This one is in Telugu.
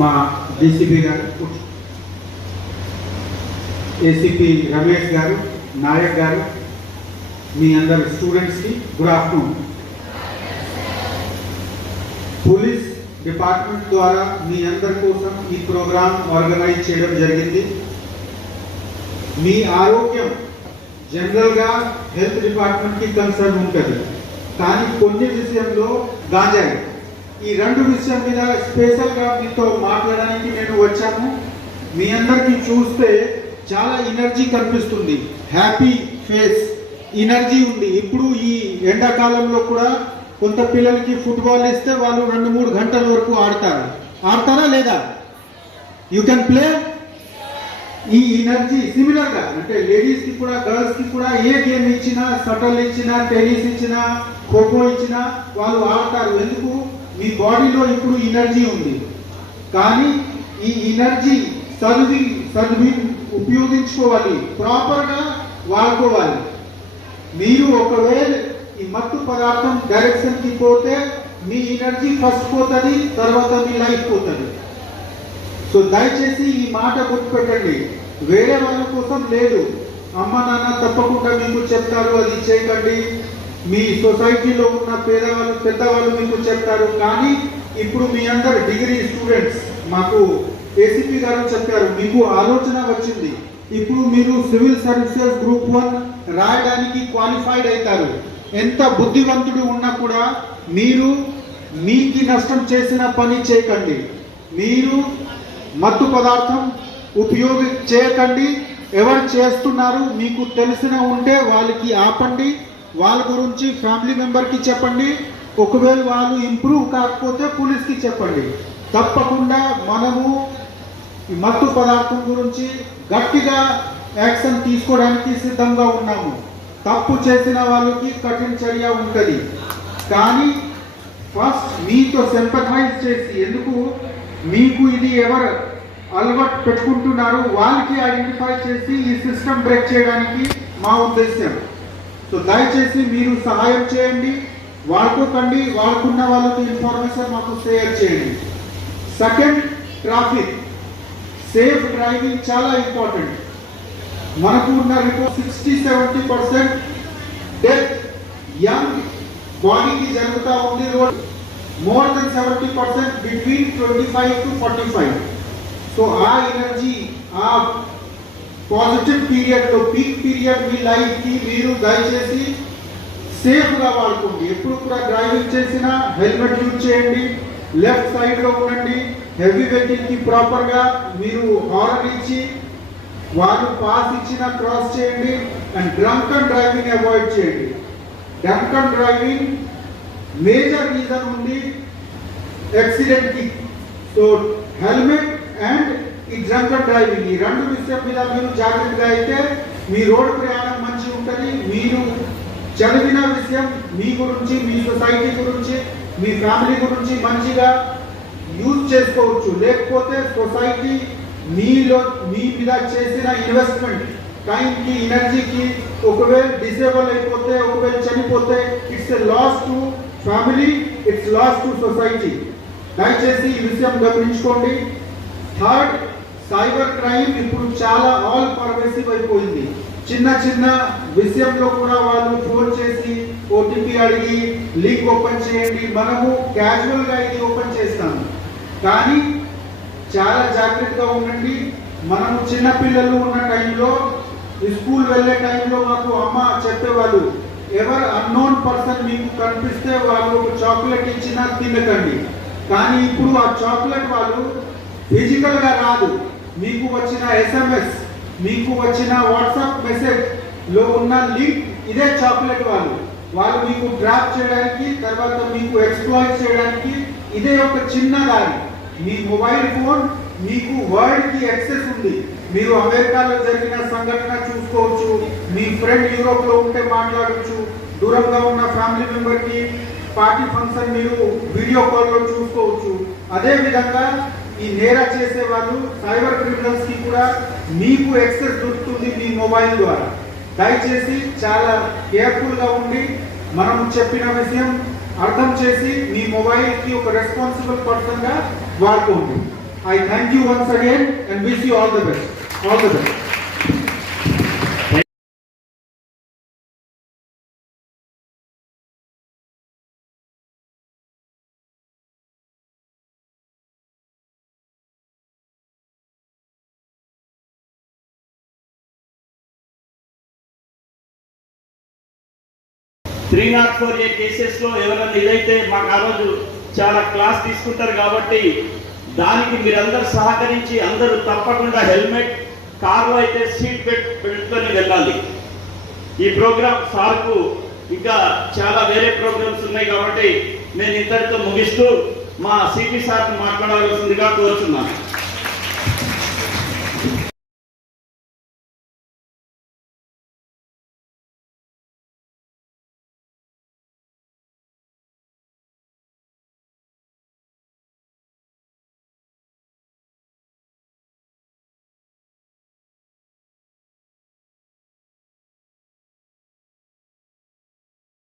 మా డీసీపీ గారు, ఏసీపీ రమేష్ గారు, నాయక్ గారు, మీ అందరు స్టూడెంట్స్కి గుడ్ ఆఫ్టర్నూన్. పోలీస్ డిపార్ట్మెంట్ ద్వారా మీ అందరి కోసం ఈ ప్రోగ్రాం ఆర్గనైజ్ చేయడం జరిగింది. మీ ఆరోగ్యం జనరల్గా హెల్త్ డిపార్ట్మెంట్కి కన్సర్న్ ఉంటుంది, కానీ కొన్ని విషయంలో గాంజాయి. ఈ రెండు విషయం మీద స్పెషల్గా మీతో మాట్లాడడానికి నేను వచ్చాను. మీ అందరికీ చూస్తే చాలా ఎనర్జీ కనిపిస్తుంది, హ్యాపీ ఫేస్, ఎనర్జీ ఉంది. ఇప్పుడు ఈ ఎండాకాలంలో కూడా కొంత పిల్లలకి ఫుట్బాల్ ఇస్తే వాళ్ళు 2-3 గంటల వరకు ఆడతారా లేదా? You can play. ఈ ఎనర్జీ సిమిలర్గా అంటే లేడీస్కి కూడా గర్ల్స్కి కూడా ఏ గేమ్ ఇచ్చినా, షటిల్ ఇచ్చినా, టెన్నిస్ ఇచ్చినా, ఖోఖో ఇచ్చినా వాళ్ళు ఆడతారు. ఎందుకు? మీ బాడీలో ఇప్పుడు ఎనర్జీ ఉంది. కానీ ఈ ఎనర్జీ చదివి ఉపయోగించుకోవాలి, ప్రాపర్గా వాడుకోవాలి. మీరు ఒకవేళ ఈ మత్తు పదార్థం డైరెక్షన్కి పోతే మీ ఎనర్జీ ఫస్ట్ పోతుంది, తర్వాత మీ లైఫ్ పోతుంది. సో దయచేసి ఈ మాట గుర్తుపెట్టండి. వేరే వాళ్ళ కోసం లేదు, అమ్మ నాన్న తప్పకుండా మీకు చెప్తారు అది చేయకండి, మీ సొసైటీలో ఉన్న పెద్దవాళ్ళు మీకు చెప్తారు. కానీ ఇప్పుడు మీ అందరు డిగ్రీ స్టూడెంట్స్, మాకు ఏసీపీ గారు చెప్పారు, మీకు ఆలోచన వచ్చింది. ఇప్పుడు మీరు సివిల్ సర్వీసెస్ గ్రూప్ 1 రాయడానికి క్వాలిఫైడ్ అవుతారు. ఎంత బుద్ధివంతుడు ఉన్నా కూడా మీరు మీకు నష్టం చేసిన పని చేయకండి. మీరు మత్తు పదార్థం చేయకండి. ఎవరు చేస్తున్నారు మీకు తెలిసిన ఉంటే వాళ్ళకి ఆపండి, వాళ్ళ గురించి ఫ్యామిలీ మెంబర్కి చెప్పండి. ఒకవేళ వాళ్ళు ఇంప్రూవ్ కాకపోతే పోలీస్కి చెప్పండి. తప్పకుండా మనము ఈ మత్తు పదార్థం గురించి గట్టిగా యాక్షన్ తీసుకోవడానికి సిద్ధంగా ఉన్నాము. తప్పు చేసిన వాళ్ళకి కఠిన చర్య ఉంటుంది. కానీ ఫస్ట్ మీతో సింపథైజ్ చేసి, ఎందుకు మీకు ఇది ఎవరు అలవాటు పెట్టుకుంటున్నారు వాళ్ళకి ఐడెంటిఫై చేసి ఈ సిస్టమ్ బ్రేక్ చేయడానికి మా ఉద్దేశం. సో దయచేసి మీరు సహాయం చేయండి, వాడుకోకండి, వాడుకున్న వాళ్ళకి ఇన్ఫర్మేషన్ మాకు షేర్ చేయండి. సెకండ్, ట్రాఫిక్ సేఫ్ డ్రైవింగ్ చాలా ఇంపార్టెంట్. మనకు ఉన్న రిపోర్ట్ 60-70% డెత్ యంగ్ బాడీకి జరుగుతూ ఉంది. Road more than 70% between 25 to 45. So ఆ ఎనర్జీ, ఆ పాజిటివ్ పీరియడ్లో, పీక్ పీరియడ్ మీ లైఫ్కి మీరు దయచేసి సేఫ్గా వాడుకోండి. ఎప్పుడు కూడా డ్రైవింగ్ చేసినా హెల్మెట్ యూజ్ చేయండి, లెఫ్ట్ సైడ్లో ఉండండి. హెవీ వెహికల్కి ప్రాపర్గా మీరు హార్న్ ఇచ్చి వాళ్ళు పాస్ ఇచ్చినా క్రాస్ చేయండి. And drunk and driving avoid చేయండి. Drunk and driving major reason ఉంది యాక్సిడెంట్కి. సో హెల్మెట్ అండ్ ఈ డ్రంక్ అండ్ డ్రైవింగ్, ఈ రెండు విషయం మీద మీరు జాగ్రత్తగా అయితే మీ రోడ్డు ప్రయాణం మంచిగా ఉంటుంది. మీరు చదివిన విషయం మీ గురించి, మీ సొసైటీ గురించి, మీ ఫ్యామిలీ గురించి మంచిగా యూజ్ చేసుకోవచ్చు. లేకపోతే సొసైటీ మీ మీద చేసిన ఇన్వెస్ట్మెంట్ టైంకి, ఎనర్జీకి ఒకవేళ డిసేబుల్ అయిపోతే, ఒకవేళ చనిపోతే it's a loss to family, it's loss to society. దయచేసి ఈ విషయం గమనించుకోండి. థర్డ్, సైబర్ క్రైమ్ ఇప్పుడు చాలా ఆల్ పర్వేసివ్ అయిపోయింది. చిన్న విషయంలో కూడా వాళ్ళు ఫోన్ చేసి ఓటీపీ అడిగి లింక్ ఓపెన్ చేయండి. మనము క్యాజువల్గా ఇది ఓపెన్ చేస్తాము, కానీ చాలా జాగ్రత్తగా ఉండండి. మనము చిన్నపిల్లలు ఉన్న టైంలో, స్కూల్ వెళ్ళే టైంలో మాకు అమ్మ చెప్పేవాళ్ళు, ఎవరు అన్నోన్ పర్సన్ మీకు కనిపిస్తే వాళ్ళు ఒక చాక్లెట్ ఇచ్చినా తినకండి. కానీ ఇప్పుడు ఆ చాక్లెట్ వాళ్ళు ఫిజికల్గా రాదు, మీకు వచ్చిన SMS, మీకు వచ్చిన వాట్సాప్ మెసేజ్లో ఉన్న లింక్ ఇదే చాక్లెట్. వాళ్ళు మీకు డ్రాప్ చేయడానికి, తర్వాత మీకు ఎక్స్ప్లాయిట్ చేయడానికి ఇదే ఒక చిన్న దారి. మీ మొబైల్ ఫోన్ మీకు వరల్డ్కి యాక్సెస్ ఉంది. మీరు అమెరికాలో జరిగిన సంఘటన చూసుకోవచ్చు, మీ ఫ్రెండ్ యూరోప్లో ఉంటే మాట్లాడవచ్చు, దూరంగా ఉన్న ఫ్యామిలీ మెంబర్కి పార్టీ ఫంక్షన్ మీరు వీడియో కాల్లో చూసుకోవచ్చు. అదేవిధంగా ఈ నేర చేసే వాళ్ళు, సైబర్ క్రిమినల్స్కి కూడా మీకు యాక్సెస్ దొరుకుతుంది మీ మొబైల్ ద్వారా. దయచేసి చాలా కేర్ఫుల్గా ఉండి మనం చెప్పిన విషయం అర్థం చేసి మీ మొబైల్కి ఒక రెస్పాన్సిబుల్ పర్సన్గా వాడుకోండి. I thank you once again and wish you all the best. All the best. Three not 4A కేసెస్లో ఎవరైనా ఇదైతే మాకు ఆ రోజు చాలా క్లాస్ తీసుకుంటారు కాబట్టి దానికి మీరందరూ సహకరించి అందరూ తప్పకుండా హెల్మెట్, కార్లో అయితే సీట్ బెల్ట్తోనే వెళ్ళాలి. ఈ ప్రోగ్రామ్ సార్కు ఇంకా చాలా వేరే ప్రోగ్రామ్స్ ఉన్నాయి కాబట్టి నేను ఇంతటితో ముగిస్తూ మా సిపి సార్ని మాట్లాడవలసిందిగా కోరుతున్నాను.